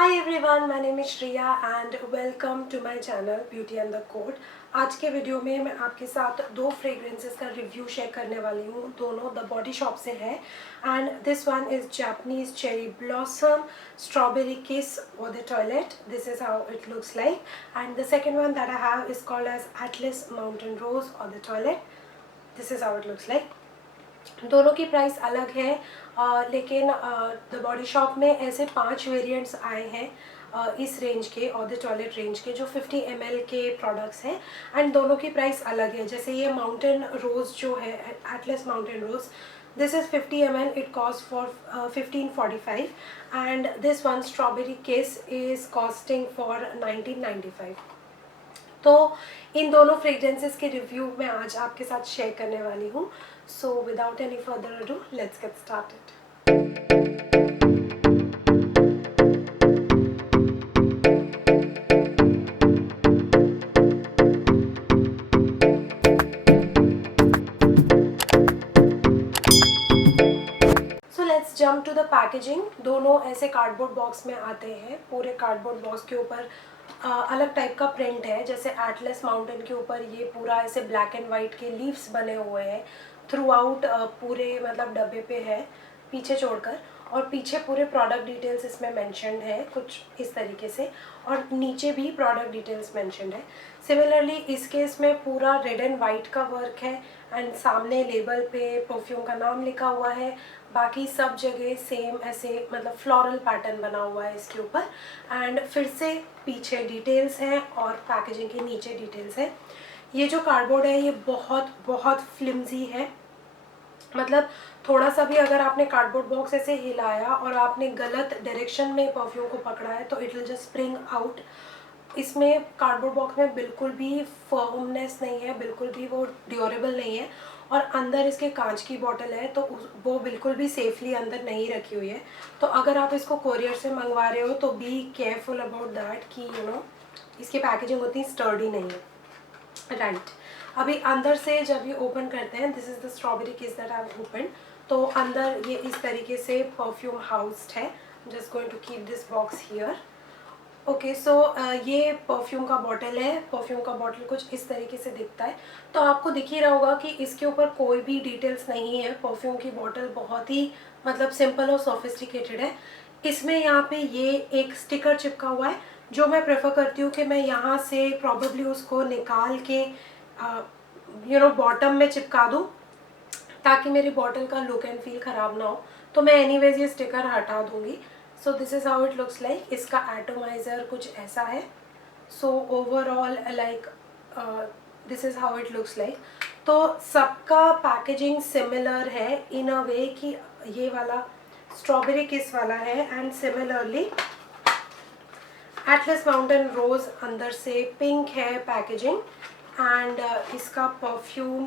Hi everyone, my name is Shriya and welcome to my channel beauty and the code. आज के video में मैं आपके साथ दो फ्रेग्रेंसेस का रिव्यू शेयर करने वाली हूँ। दोनों द बॉडी शॉप से है and this one is Japanese cherry blossom strawberry kiss for the toilette. This is how it looks like and the second one that I have is called as Atlas Mountain Rose for the toilette. This is how it looks like. दोनों की price अलग है, लेकिन the body shop में ऐसे 5 variants आए हैं इस रेंज के और द टॉयलेट रेंज के, जो 50 ml के प्रोडक्ट्स हैं एंड दोनों की प्राइस अलग है। जैसे ये माउंटेन रोज़ जो है, Atlas mountain rose, this is 50 ml, it cost for 1545 and this one strawberry kiss is costing for 1995। तो इन दोनों फ्रेग्रेंसेस के रिव्यू मैं आज आपके साथ शेयर करने वाली हूँ। So without any further ado, let's get started. So let's jump to the packaging. दोनों ऐसे कार्डबोर्ड बॉक्स में आते हैं। पूरे कार्डबोर्ड बॉक्स के ऊपर अलग टाइप का प्रिंट है। जैसे एटलस माउंटेन के ऊपर ये पूरा ऐसे ब्लैक एंड वाइट के लीव्स बने हुए हैं थ्रू आउट, पूरे मतलब डब्बे पे है पीछे छोड़कर, और पीछे पूरे प्रोडक्ट डिटेल्स इसमें मेंशन्ड है कुछ इस तरीके से, और नीचे भी प्रोडक्ट डिटेल्स मेंशन्ड है। सिमिलरली इस केस में पूरा रेड एंड वाइट का वर्क है एंड सामने लेबल पे परफ्यूम का नाम लिखा हुआ है। बाकी सब जगह सेम ऐसे मतलब फ्लोरल पैटर्न बना हुआ है इसके ऊपर एंड फिर से पीछे डिटेल्स हैं और पैकेजिंग के नीचे डिटेल्स हैं। ये जो कार्डबोर्ड है ये बहुत बहुत फ्लिम्जी है। मतलब थोड़ा सा भी अगर आपने कार्डबोर्ड बॉक्स ऐसे हिलाया और आपने गलत डायरेक्शन में परफ्यूम को पकड़ा है तो it will just spring out. इसमें कार्डबोर्ड बॉक्स में बिल्कुल भी फर्मनेस नहीं है, बिल्कुल भी वो ड्यूरेबल नहीं है, और अंदर इसके कांच की बोतल है तो वो बिल्कुल भी सेफली अंदर नहीं रखी हुई है। तो अगर आप इसको कोरियर से मंगवा रहे हो तो बी केयरफुल अबाउट दैट कि इसकी पैकेजिंग उतनी स्टर्डी नहीं है। राइट, अभी अंदर से जब ये ओपन करते हैं, this is the strawberry kiss that I have open, तो अंदर ये इस तरीके से परफ्यूम हाउस्ड है। Just going to keep this box here. Okay, so ये परफ्यूम का बॉटल है। परफ्यूम का बॉटल कुछ इस तरीके से दिखता है। तो आपको दिख ही रहा होगा कि इसके ऊपर कोई भी डिटेल्स नहीं है। परफ्यूम की बॉटल बहुत ही मतलब सिंपल और सोफिस्टिकेटेड है। इसमें यहाँ पे ये एक स्टिकर चिपका हुआ है, जो मैं प्रेफर करती हूँ कि मैं यहाँ से प्रॉबेबली उसको निकाल के बॉटम में चिपका दूँ ताकि मेरी बॉटल का लुक एंड फील ख़राब ना हो। तो मैं एनीवेज ये स्टिकर हटा दूँगी। So this is how it looks like. इसका एटोमाइज़र कुछ ऐसा है। So overall like this is how it looks like. तो सबका पैकेजिंग सिमिलर है इन अ वे कि ये वाला स्ट्रॉबेरी किस वाला है एंड सिमिलरली एटलस माउंटेन रोज़ अंदर से पिंक है पैकेजिंग एंड इसका परफ्यूम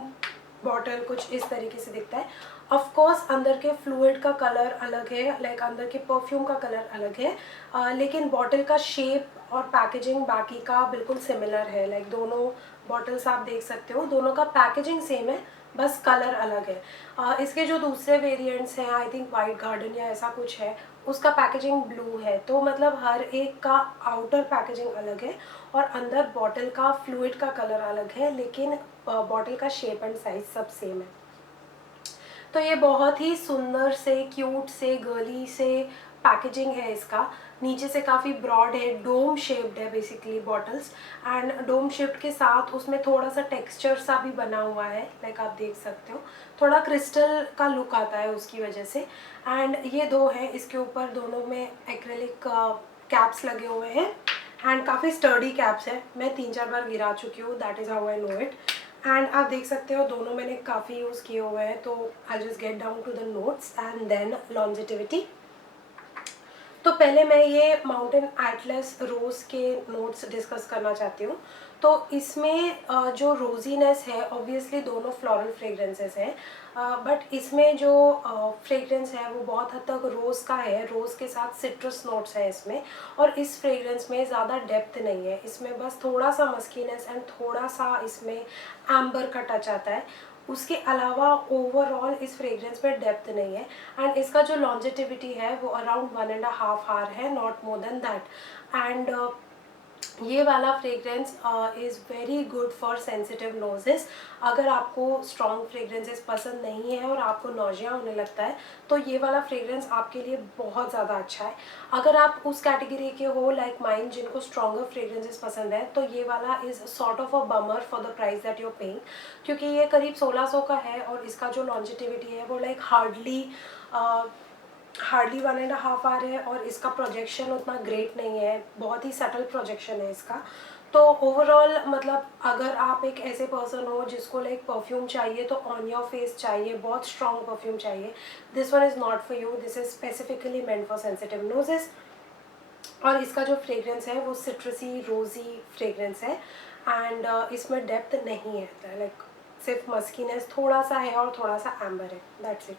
बॉटल कुछ इस तरीके से दिखता है। ऑफ कोर्स अंदर के फ्लूइड का कलर अलग है, लाइक अंदर के परफ्यूम का कलर अलग है, लेकिन बॉटल का शेप और पैकेजिंग बाकी का बिल्कुल सिमिलर है। लाइक दोनों बॉटल्स आप देख सकते हो, दोनों का पैकेजिंग सेम है, बस कलर अलग है। इसके जो दूसरे वेरिएंट्स हैं, आई थिंक वाइट गार्डन या ऐसा कुछ है, उसका पैकेजिंग ब्लू है। तो मतलब हर एक का आउटर पैकेजिंग अलग है और अंदर बॉटल का फ्लूइड का कलर अलग है, लेकिन बॉटल का शेप एंड साइज सब सेम है। तो ये बहुत ही सुंदर से क्यूट से गर्ली से पैकेजिंग है इसका। नीचे से काफ़ी ब्रॉड है, डोम शेप्ड है basically bottles, and dome shaped के साथ उसमें थोड़ा सा टेक्सचर सा भी बना हुआ है, लाइक आप देख सकते हो, थोड़ा क्रिस्टल का लुक आता है उसकी वजह से। एंड ये दो हैं, इसके ऊपर दोनों में एक्रेलिक कैप्स लगे हुए हैं एंड काफ़ी स्टर्डी कैप्स है। मैं 3-4 बार गिरा चुकी हूँ, that is how I know it. And आप देख सकते हो दोनों मैंने काफ़ी यूज़ किए हुए हैं। तो I just get down to the notes and then longevity. तो पहले मैं ये माउंटेन एटलस रोज़ के नोट्स डिस्कस करना चाहती हूँ। तो इसमें जो रोजीनेस है, ऑब्वियसली दोनों फ्लोरल फ्रेग्रेंसेस हैं, बट इसमें जो फ्रेग्रेंस है वो बहुत हद तक रोज़ का है। रोज़ के साथ सिट्रस नोट्स है इसमें, और इस फ्रेग्रेंस में ज़्यादा डेप्थ नहीं है। इसमें बस थोड़ा सा मस्कीनेस एंड थोड़ा सा इसमें एम्बर का टच आता है। उसके अलावा ओवरऑल इस फ्रेग्रेंस में डेप्थ नहीं है। एंड इसका जो लॉन्जेटिविटी है वो अराउंड 1.5 आवर है, not more than that. And ये वाला fragrance is very good for sensitive noses. अगर आपको स्ट्रॉन्ग फ्रेग्रेंसेस पसंद नहीं है और आपको नौजिया होने लगता है तो ये वाला फ्रेग्रेंस आपके लिए बहुत ज़्यादा अच्छा है। अगर आप उस कैटेगरी के हो लाइक माइन जिनको स्ट्रॉन्गर फ्रेग्रेंसेस पसंद है तो ये वाला is sort of a bummer for the price that you're paying, क्योंकि ये करीब 1600 का है और इसका जो लॉन्जिटिविटी है वो लाइक हार्डली 1.5 आवर है और इसका प्रोजेक्शन उतना ग्रेट नहीं है, बहुत ही सटल प्रोजेक्शन है इसका। तो ओवरऑल मतलब अगर आप एक ऐसे पर्सन हो जिसको लाइक परफ्यूम चाहिए तो ऑन योर फेस चाहिए, बहुत स्ट्रॉन्ग परफ्यूम चाहिए, this one is not for you, this is specifically meant for sensitive noses. और इसका जो फ्रेग्रेंस है वो सिट्रसी रोजी फ्रेग्रेंस है। एंड इसमें डेप्थ नहीं है, लाइक सिर्फ मस्कीनेस थोड़ा सा है और थोड़ा सा एम्बर है, that's it.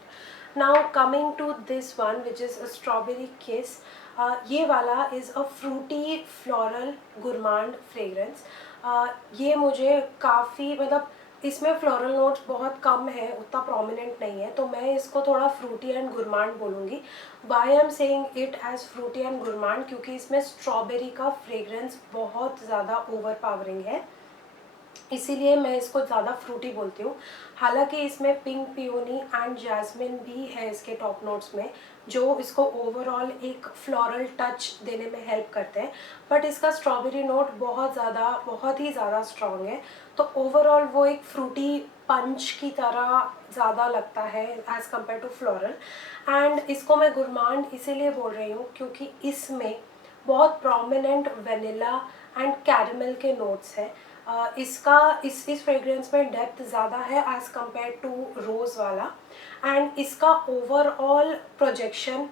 Now coming to this one which is strawberry kiss. ये वाला is a fruity floral gourmand fragrance. ये मुझे काफ़ी मतलब इसमें फ्लोरल नोट्स बहुत कम है, उतना प्रोमिनेंट नहीं है, तो मैं इसको थोड़ा फ्रूटी एंड गुरमांड बोलूँगी। Why I'm saying it as fruity and gourmand, क्योंकि इसमें स्ट्रॉबेरी का फ्रेग्रेंस बहुत ज़्यादा ओवर पावरिंग है, इसीलिए मैं इसको ज़्यादा फ्रूटी बोलती हूँ। हालांकि इसमें पिंक पियोनी एंड जैस्मिन भी है इसके टॉप नोट्स में, जो इसको ओवरऑल एक फ्लोरल टच देने में हेल्प करते हैं, बट इसका स्ट्रॉबेरी नोट बहुत ही ज़्यादा स्ट्रॉन्ग है, तो ओवरऑल वो एक फ्रूटी पंच की तरह ज़्यादा लगता है as compare to floral. And इसको मैं गुरमांड इसीलिए बोल रही हूँ क्योंकि इसमें बहुत प्रोमिनेंट वेनिला एंड कैरमल के नोट्स हैं। इसका इस फ्रेग्रेंस में डेप्थ ज़्यादा है एज़ कम्पेयर टू रोज़ वाला, एंड इसका ओवरऑल प्रोजेक्शन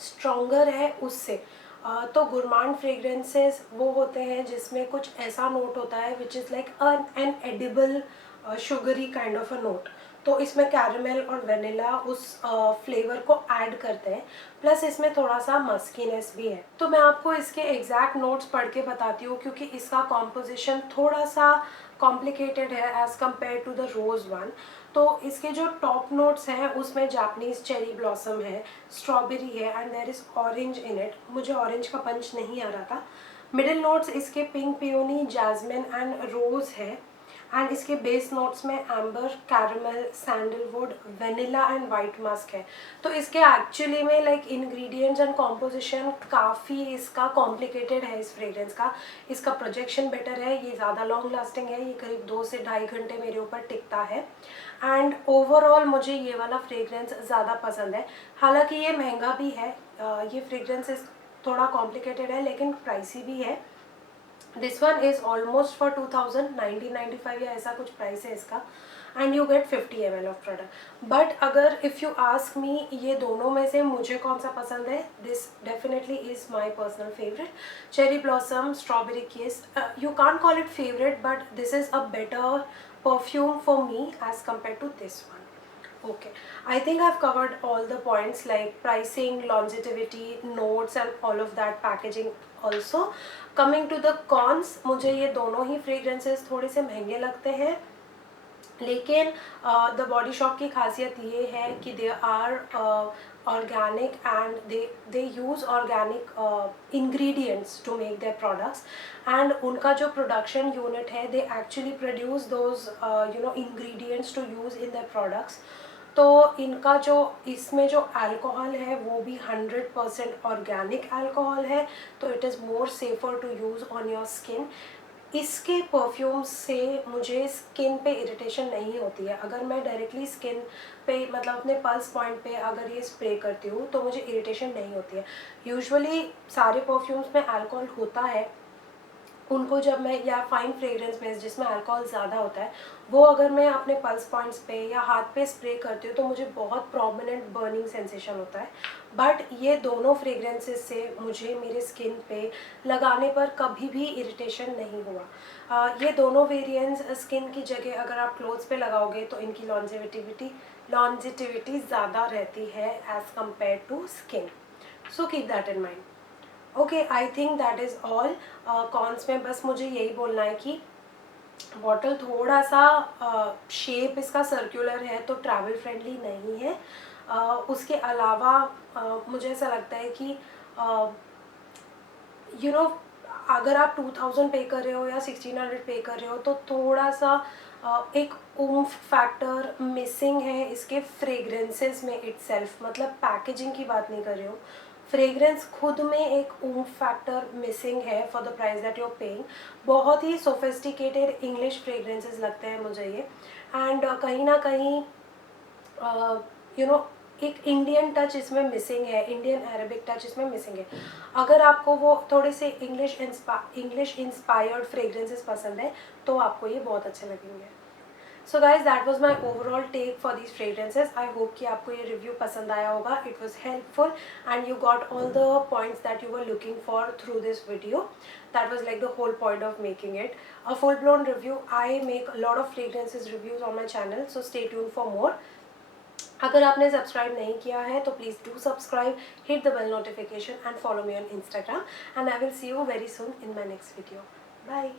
स्ट्रॉन्गर है उससे। तो गुरमांड फ्रेग्रेंसेस वो होते हैं जिसमें कुछ ऐसा नोट होता है which is like an edible sugary kind of a note, तो इसमें कैरमल और वेनिला उस फ्लेवर को ऐड करते हैं, प्लस इसमें थोड़ा सा मस्कीनेस भी है। तो मैं आपको इसके एग्जैक्ट नोट्स पढ़ के बताती हूँ क्योंकि इसका कॉम्पोजिशन थोड़ा सा कॉम्प्लिकेटेड है as compare to the rose one. तो इसके जो टॉप नोट्स हैं उसमें जापनीज़ चेरी ब्लॉसम है, स्ट्रॉबेरी है and there is orange in it, मुझे ऑरेंज का पंच नहीं आ रहा था। मिडिल नोट्स इसके pink peony jasmine and rose है, एंड इसके बेस नोट्स में amber caramel sandalwood vanilla and white musk है। तो इसके एक्चुअली में लाइक इंग्रेडिएंट्स एंड कॉम्पोजिशन काफ़ी इसका कॉम्प्लिकेटेड है इस फ्रेग्रेंस का। इसका प्रोजेक्शन बेटर है, ये ज़्यादा लॉन्ग लास्टिंग है, ये करीब 2 से ढाई घंटे मेरे ऊपर टिकता है, एंड ओवरऑल मुझे ये वाला फ्रेग्रेंस ज़्यादा पसंद है। हालांकि ये महंगा भी है, ये फ्रेग्रेंस थोड़ा कॉम्प्लिकेटेड है लेकिन प्राइसी भी है। This one is almost for 1995 या ऐसा कुछ प्राइस है इसका, and you get 50 ml of product. But अगर इफ़ यू आस्क मी ये दोनों में से मुझे कौन सा पसंद है, this definitely is my personal favourite, cherry blossom strawberry kiss. You can't call it favourite but this is a better perfume for me as compared to this one. Okay, I think I've covered all the points like pricing, longevity, notes and all of that, packaging also. Coming to the cons, मुझे ये दोनों ही fragrances थोड़े से महंगे लगते हैं, लेकिन the body shop की खासियत ये है कि they are organic and they use organic ingredients to make their products, and उनका जो प्रोडक्शन यूनिट है they actually produce those ingredients to use in their products. तो इनका जो इसमें जो अल्कोहल है वो भी 100% ऑर्गेनिक अल्कोहल है, तो it is more safer to use on your skin. इसके परफ्यूम से मुझे स्किन पे इरिटेशन नहीं होती है, अगर मैं डायरेक्टली स्किन पे मतलब अपने पल्स पॉइंट पे अगर ये स्प्रे करती हूँ तो मुझे इरिटेशन नहीं होती है। यूजुअली सारे परफ्यूम्स में अल्कोहल होता है, उनको जब मैं या फाइन फ्रेग्रेंस में जिसमें अल्कोहल ज़्यादा होता है वो अगर मैं अपने पल्स पॉइंट्स पे या हाथ पे स्प्रे करती हूँ तो मुझे बहुत प्रोमिनेंट बर्निंग सेंसेशन होता है, बट ये दोनों फ्रेग्रेंसेस से मुझे मेरे स्किन पे लगाने पर कभी भी इरिटेशन नहीं हुआ। ये दोनों वेरिएंट्स स्किन की जगह अगर आप क्लोथ्स पे लगाओगे तो इनकी लॉन्जिटिविटी ज़्यादा रहती है as compare to skin, so keep that in mind. Okay, I think that is all. Cons में बस मुझे यही बोलना है कि बॉटल थोड़ा सा शेप इसका सर्कुलर है तो ट्रैवल फ्रेंडली नहीं है। उसके अलावा मुझे ऐसा लगता है कि यू नो अगर आप 2000 पे कर रहे हो या 1600 पे कर रहे हो तो थोड़ा सा एक ऊम्फ फैक्टर मिसिंग है इसके फ्रेग्रेंसेस में इटसेल्फ। मतलब पैकेजिंग की बात नहीं कर रही हूँ, फ्रेग्रेंस खुद में एक ऊम्फ फैक्टर मिसिंग है for the price that you are paying. बहुत ही सोफिस्टिकेटेड इंग्लिश फ्रेग्रेंसेस लगते हैं मुझे ये, एंड कहीं ना कहीं यू नो एक इंडियन टच इसमें मिसिंग है, इंडियन अरेबिक टच इसमें मिसिंग है। अगर आपको वो थोड़े से इंग्लिश इंस्पायर्ड फ्रेग्रेंसेस पसंद है तो आपको ये बहुत अच्छे लगेंगे। So guys that was my overall take for these fragrances. I hope कि आपको ये रिव्यू पसंद आया होगा। It was helpful and you got all the points that you were looking for through this video. That was like the whole point of making it a full blown review. I make a lot of fragrances reviews on my channel, so stay tuned for more. अगर आपने subscribe नहीं किया है तो please do subscribe, hit the bell notification and follow me on Instagram, and I will see you very soon in my next video. Bye.